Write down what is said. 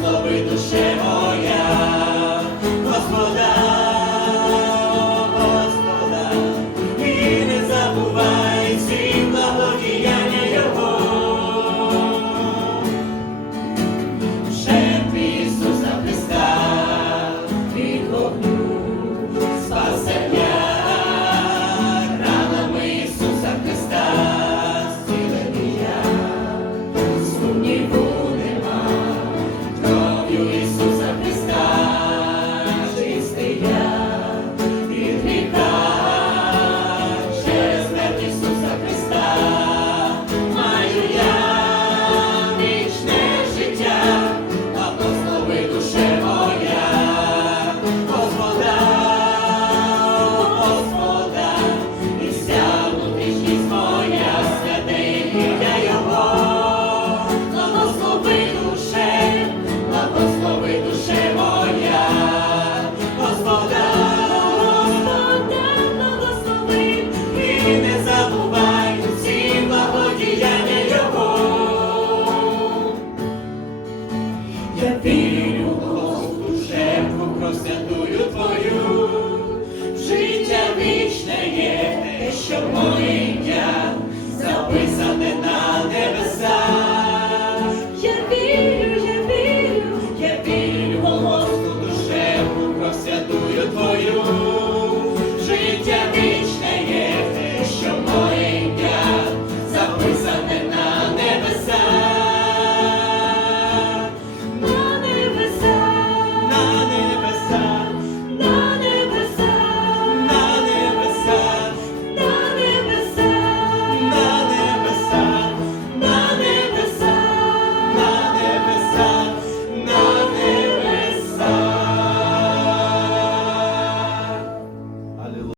благослови душе. the